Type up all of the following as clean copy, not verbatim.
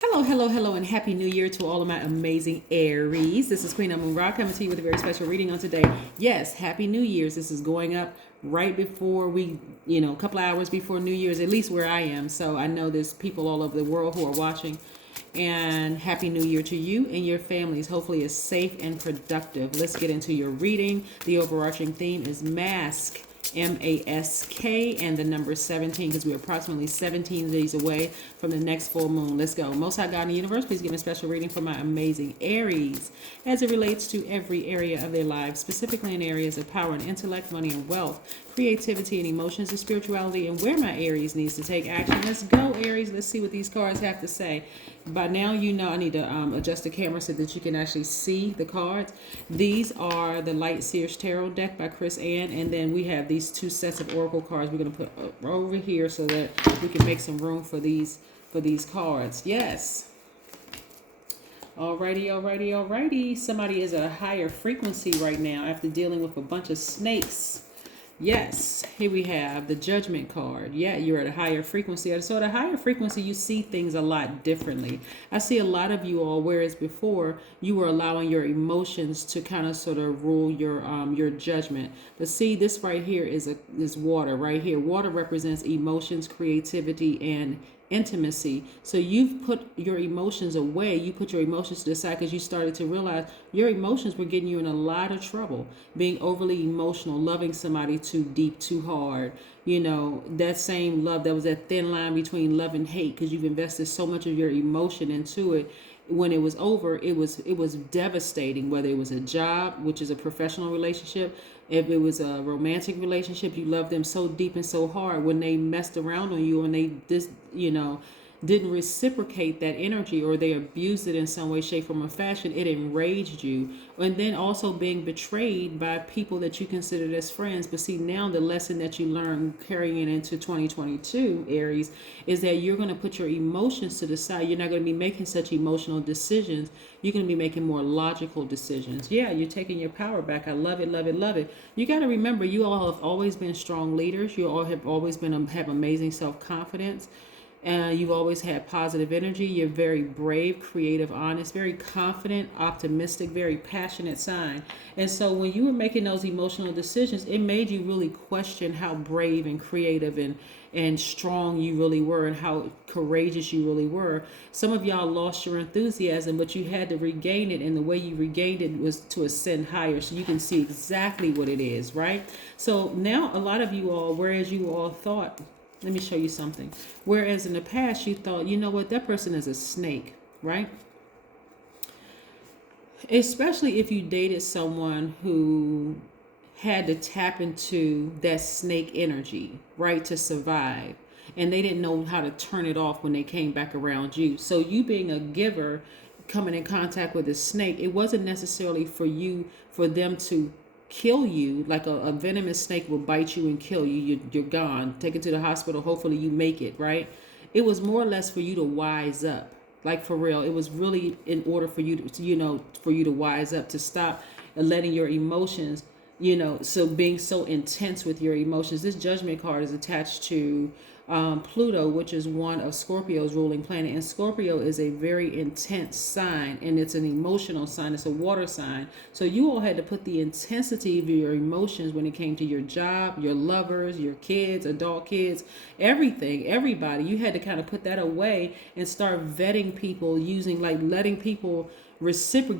Hello, hello, hello, and happy new year to all of my amazing Aries. This is Queen Amun Ra coming to you with a very special reading on today. Yes, happy New Year's. This is going up right before a couple of hours before New Year's, at least where I am. So I know there's people all over the world who are watching. And happy new year to you and your families. Hopefully it's safe and productive. Let's get into your reading. The overarching theme is mask. M-A-S-K and the number 17, because we're approximately 17 days away from the next full moon. Let's go. Most High God in the universe, please give me a special reading for my amazing Aries as it relates to every area of their lives, specifically in areas of power and intellect, money and wealth, creativity and emotions and spirituality, and where my Aries needs to take action. Let's go, Aries. Let's see what these cards have to say. By now, you know I need to adjust the camera so that you can actually see the cards. These are the Light Seers Tarot deck by Chris Ann, and then we have these two sets of oracle cards we're going to put over here so that we can make some room for these cards. Yes. Alrighty. Somebody is at a higher frequency right now after dealing with a bunch of snakes. Yes, here we have the Judgment card. Yeah, you're at a higher frequency. So at a higher frequency, you see things a lot differently. I see a lot of you all, whereas before you were allowing your emotions to kind of sort of rule your judgment. But see, this right here is water right here. Water represents emotions, creativity, and intimacy. So you've put your emotions away. You put your emotions to the side because you started to realize your emotions were getting you in a lot of trouble. Being overly emotional, loving somebody too deep, too hard. You know, that same love, that was that thin line between love and hate because you've invested so much of your emotion into it. When it was over, it was devastating, whether it was a job, which is a professional relationship, if it was a romantic relationship, you loved them so deep and so hard. When they messed around on you and they just didn't reciprocate that energy, or they abused it in some way, shape, form, or fashion, it enraged you. And then also being betrayed by people that you considered as friends. But see, now the lesson that you learn carrying into 2022, Aries, is that you're going to put your emotions to the side. You're not going to be making such emotional decisions. You're going to be making more logical decisions. Yeah, you're taking your power back. I love it, love it, love it. You got to remember, you all have always been strong leaders. You all have always have amazing self-confidence. You've always had positive energy. You're very brave, creative, honest, very confident, optimistic, very passionate sign. And so when you were making those emotional decisions, it made you really question how brave and creative and strong you really were, and how courageous you really were. Some of y'all lost your enthusiasm, but you had to regain it, and the way you regained it was to ascend higher, so you can see exactly what it is, right? So now a lot of you all, whereas you all thought, let me show you something. Whereas in the past you thought, you know what, that person is a snake, right? Especially if you dated someone who had to tap into that snake energy, right, to survive. And they didn't know how to turn it off when they came back around you. So you being a giver, coming in contact with a snake, it wasn't necessarily for them to kill you. Like a venomous snake will bite you and kill you. You're gone. Take it to the hospital. Hopefully you make it, right? It was more or less for you to wise up. Like, for real. It was really in order for you to wise up, to stop letting your emotions, so being so intense with your emotions. This Judgment card is attached to Pluto, which is one of Scorpio's ruling planet. And Scorpio is a very intense sign, and it's an emotional sign. It's a water sign. So you all had to put the intensity of your emotions when it came to your job, your lovers, your kids, adult kids, everything, everybody. You had to kind of put that away and start vetting people, using, like, letting people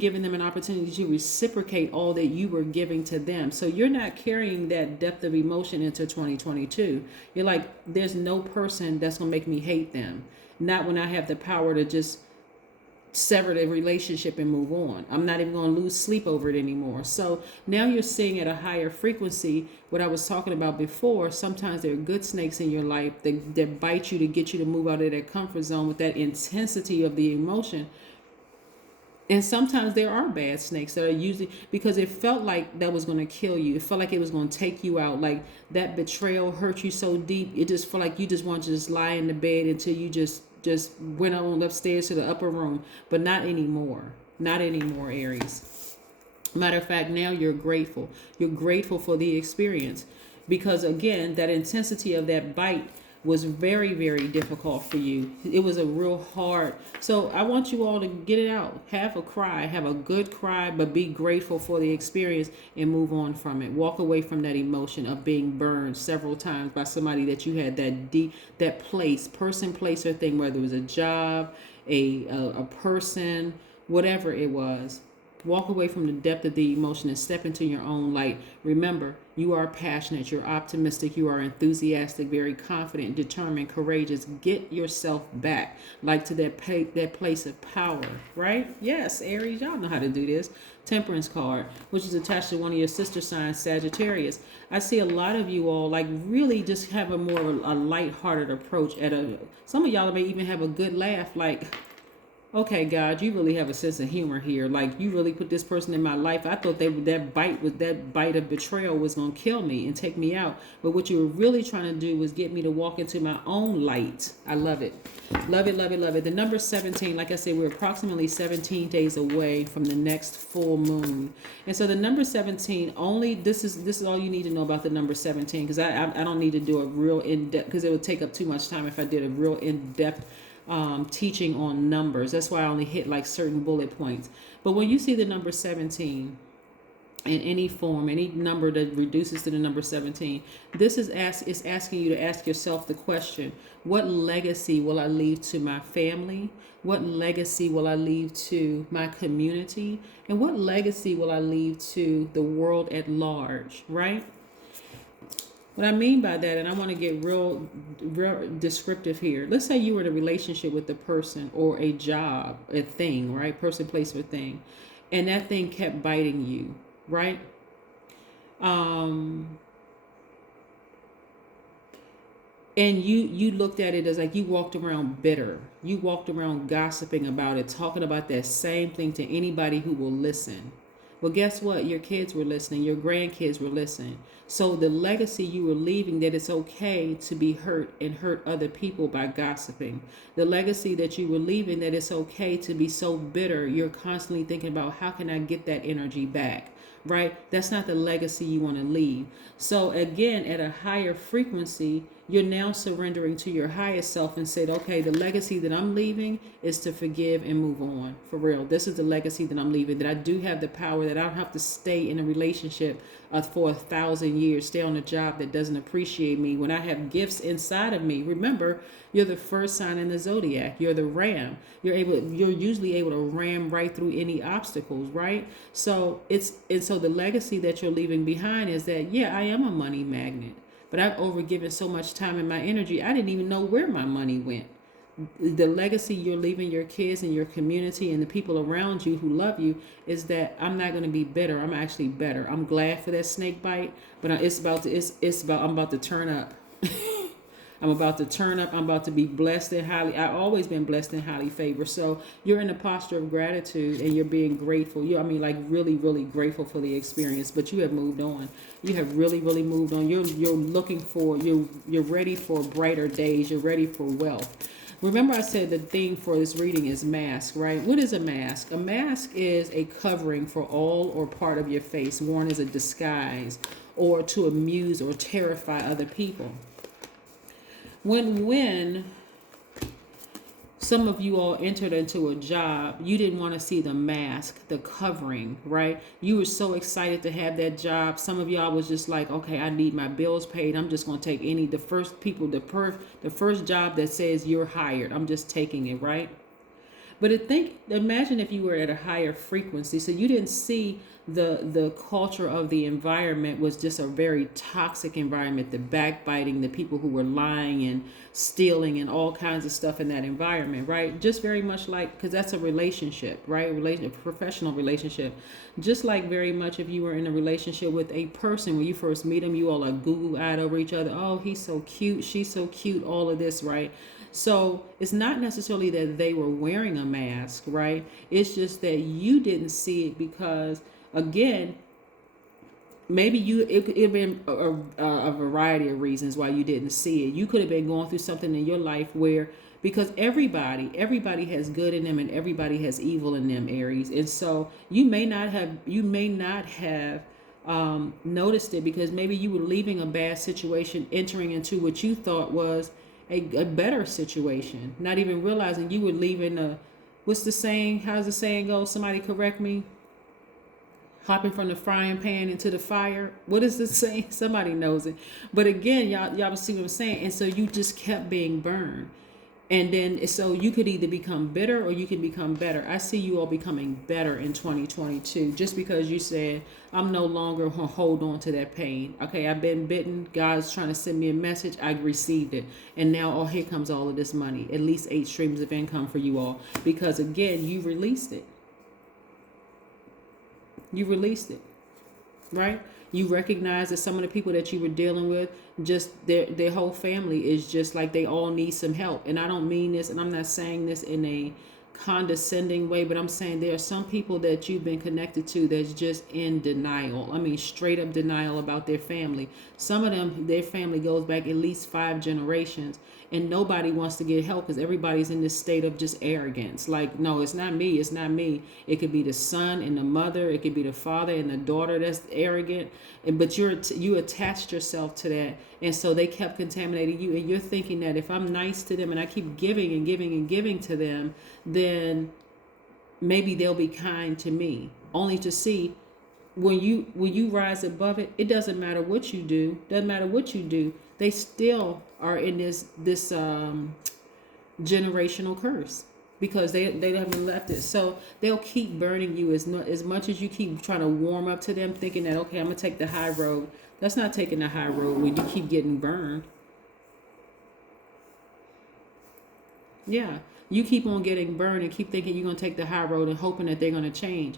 giving them an opportunity to reciprocate all that you were giving to them. So you're not carrying that depth of emotion into 2022. You're like, there's no person that's gonna make me hate them. Not when I have the power to just sever the relationship and move on. I'm not even going to lose sleep over it anymore. So now you're seeing at a higher frequency what I was talking about before. Sometimes there are good snakes in your life that bite you to get you to move out of that comfort zone with that intensity of the emotion. And sometimes there are bad snakes that are usually because it felt like that was going to kill you. It felt like it was going to take you out. Like that betrayal hurt you so deep. It just felt like you just wanted to just lie in the bed until you just went on upstairs to the upper room. But not anymore. Not anymore, Aries. Matter of fact, now you're grateful. You're grateful for the experience. Because again, that intensity of that bite was very, very difficult for you. It was a real hard. So I want you all to get it out. Have a cry, have a good cry, but be grateful for the experience and move on from it. Walk away from that emotion of being burned several times by somebody that you had that person, place, or thing, whether it was a job, a person, whatever it was. Walk away from the depth of the emotion and step into your own light. Remember, you are passionate, you're optimistic, you are enthusiastic, very confident, determined, courageous. Get yourself back, like to that place of power, right? Yes, Aries, y'all know how to do this. Temperance card, which is attached to one of your sister signs, Sagittarius. I see a lot of you all like really just have a light-hearted approach. Some of y'all may even have a good laugh, like, okay, God, you really have a sense of humor here. Like, you really put this person in my life. I thought that bite of betrayal was gonna kill me and take me out. But what you were really trying to do was get me to walk into my own light. I love it. Love it, love it, love it. The number 17, like I said, we're approximately 17 days away from the next full moon. And so the number 17, this is all you need to know about the number 17, because I don't need to do a real in-depth, because it would take up too much time if I did a real in-depth teaching on numbers. That's why I only hit like certain bullet points. But when you see the number 17 in any form, any number that reduces to the number 17, this is asking you to ask yourself the question: what legacy will I leave to my family? What legacy will I leave to my community? And what legacy will I leave to the world at large, right? What I mean by that, and I want to get real descriptive here. Let's say you were in a relationship with a person or a job, a thing, right? Person, place, or thing. And that thing kept biting you, right? And you looked at it as like you walked around bitter. You walked around gossiping about it, talking about that same thing to anybody who will listen. Well, guess what? Your kids were listening. Your grandkids were listening. So the legacy you were leaving, that it's okay to be hurt and hurt other people by gossiping. The legacy that you were leaving, that it's okay to be so bitter. You're constantly thinking about, how can I get that energy back? Right? That's not the legacy you want to leave. So again, at a higher frequency, you're now surrendering to your highest self and said, okay, the legacy that I'm leaving is to forgive and move on. For real. This is the legacy that I'm leaving, that I do have the power, that I don't have to stay in a relationship for 1,000 years, stay on a job that doesn't appreciate me when I have gifts inside of me. Remember, you're the first sign in the zodiac. You're the ram. You're usually able to ram right through any obstacles, right? So so the legacy that you're leaving behind is that, yeah, I am a money magnet, but I've overgiven so much time and my energy, I didn't even know where my money went. The legacy you're leaving your kids and your community and the people around you who love you is that I'm not going to be bitter. I'm actually better. I'm glad for that snake bite, but I'm about to turn up. I'm about to turn up. I'm about to be blessed and I've always been blessed and highly favored. So you're in a posture of gratitude and you're being grateful. Like really, really grateful for the experience, but you have moved on. You have really, really moved on. You're looking for, you're ready for brighter days. You're ready for wealth. Remember I said the theme for this reading is mask, right? What is a mask? A mask is a covering for all or part of your face, worn as a disguise or to amuse or terrify other people. When some of you all entered into a job, you didn't want to see the mask, the covering, right? You were so excited to have that job. Some of y'all was just like, okay, I need my bills paid. I'm just going to take the first job that says you're hired. I'm just taking it, right? But imagine if you were at a higher frequency, so you didn't see the culture of the environment was just a very toxic environment, the backbiting, the people who were lying and stealing and all kinds of stuff in that environment, right? Just very much like, because that's a relationship, right? A professional relationship. Just like very much if you were in a relationship with a person, when you first meet them, you all are Google-eyed over each other. Oh, he's so cute. She's so cute. All of this, right? So it's not necessarily that they were wearing a mask, right? It's just that you didn't see it because, again, maybe it could have been a variety of reasons why you didn't see it. You could have been going through something in your life where, because everybody has good in them and everybody has evil in them, Aries. And so you may not have noticed it because maybe you were leaving a bad situation, entering into what you thought was a better situation, not even realizing you were leaving a, what's the saying? How's the saying go? Somebody correct me. Hopping from the frying pan into the fire. What is this saying? Somebody knows it. But again, y'all see what I'm saying. And so you just kept being burned. And then, so you could either become bitter or you can become better. I see you all becoming better in 2022 just because you said, I'm no longer going to hold on to that pain. Okay, I've been bitten. God's trying to send me a message. I received it. And now, oh, here comes all of this money. At least 8 streams of income for you all. Because again, you released it. You released it, right? You recognize that some of the people that you were dealing with, just their whole family is just like they all need some help. And I don't mean this, and I'm not saying this in a condescending way, but I'm saying there are some people that you've been connected to that's just in denial. I mean, straight up denial about their family. Some of them, their family goes back at least 5 generations, and nobody wants to get help because everybody's in this state of just arrogance. Like, no, it's not me. It's not me. It could be the son and the mother. It could be the father and the daughter that's arrogant. But you attached yourself to that. And so they kept contaminating you. And you're thinking that if I'm nice to them and I keep giving and giving and giving to them, then maybe they'll be kind to me. Only to see when you rise above it, it doesn't matter what you do. Doesn't matter what you do. They still are in this generational curse because they haven't left it. So they'll keep burning you as much as you keep trying to warm up to them, thinking that, okay, I'm going to take the high road. That's not taking the high road when you keep getting burned. Yeah. You keep on getting burned and keep thinking you're going to take the high road and hoping that they're going to change.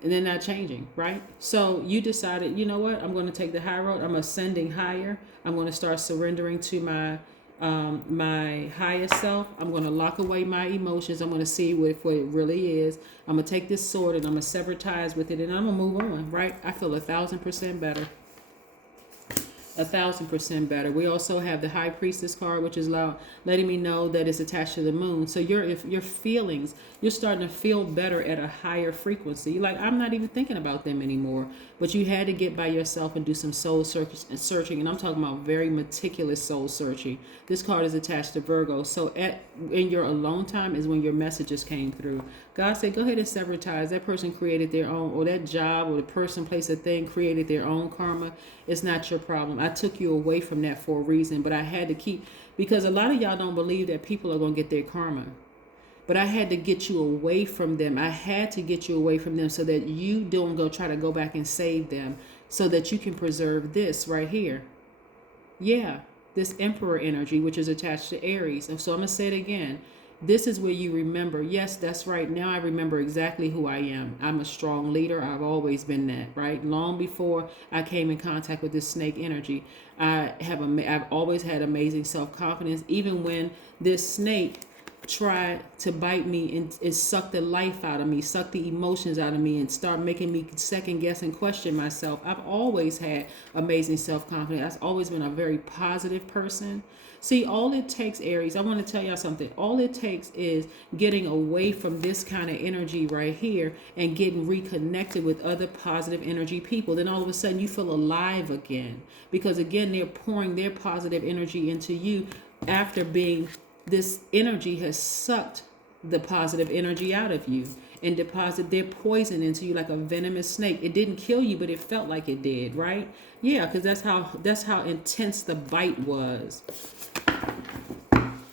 And they're not changing, right? So you decided, you know what? I'm going to take the high road. I'm ascending higher. I'm going to start surrendering to my highest self. I'm going to lock away my emotions. I'm going to see what it really is. I'm going to take this sword and I'm going to sever ties with it and I'm going to move on, right? I feel 1,000% better. 1,000% better. We also have the High Priestess card, which is letting me know that it's attached to the moon. So if your feelings, you're starting to feel better at a higher frequency. You're like, I'm not even thinking about them anymore. But you had to get by yourself and do some soul searching. And I'm talking about very meticulous soul searching. This card is attached to Virgo. So in your alone time is when your messages came through. God said, go ahead and sever ties. That person created their own, or that job or the person, place, or thing created their own karma. It's not your problem. I took you away from that for a reason, but I had to keep, because a lot of y'all don't believe that people are going to get their karma. But I had to get you away from them. I had to get you away from them so that you don't go try to go back and save them, so that you can preserve this right here. Yeah, this Emperor energy, which is attached to Aries. So I'm going to say it again. This is where you remember, yes, that's right. Now I remember exactly who I am. I'm a strong leader. I've always been that, right? Long before I came in contact with this snake energy, I've always had amazing self-confidence. Even when this snake tried to bite me and suck the life out of me, suck the emotions out of me, and start making me second guess and question myself, I've always had amazing self-confidence. I've always been a very positive person. See, all it takes, Aries, I want to tell y'all something. All it takes is getting away from this kind of energy right here and getting reconnected with other positive energy people. Then all of a sudden you feel alive again. Because again, they're pouring their positive energy into you after this energy has sucked the positive energy out of you and deposit their poison into you like a venomous snake. It didn't kill you, but it felt like it did, right? Yeah, because that's how intense the bite was.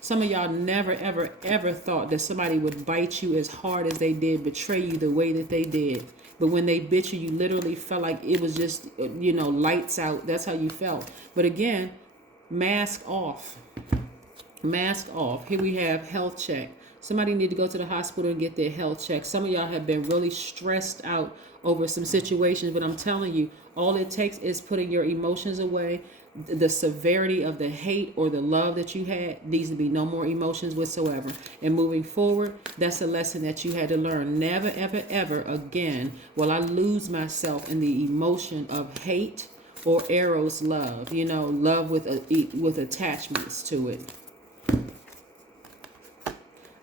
Some of y'all never, ever, ever thought that somebody would bite you as hard as they did, betray you the way that they did. But when they bit you, you literally felt like it was just, lights out. That's how you felt. But again, mask off. Mask off. Here we have health check. Somebody need to go to the hospital and get their health check. Some of y'all have been really stressed out over some situations, but I'm telling you, all it takes is putting your emotions away. The severity of the hate or the love that you had needs to be no more emotions whatsoever. And moving forward, that's a lesson that you had to learn. Never, ever, ever again will I lose myself in the emotion of hate or Eros love. Love with attachments to it.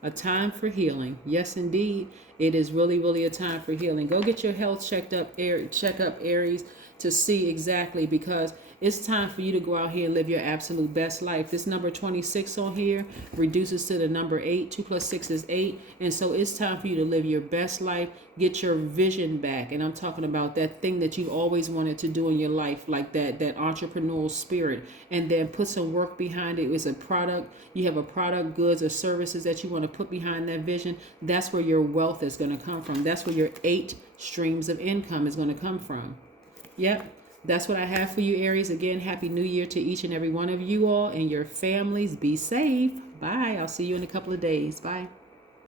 A time for healing. Yes, indeed. It is really, really a time for healing. Go get your health checked up, Aries, to see exactly, because It's time for you to go out here and live your absolute best life. This number 26 on here reduces to the number 8. 2 plus 6 is 8. And so it's time for you to live your best life, get your vision back. And I'm talking about that thing that you've always wanted to do in your life, like that entrepreneurial spirit, and then put some work behind it. It's a product. You have a product, goods, or services that you want to put behind that vision. That's where your wealth is going to come from. That's where your 8 streams of income is going to come from. Yep. That's what I have for you, Aries. Again, Happy New Year to each and every one of you all and your families. Be safe. Bye. I'll see you in a couple of days. Bye.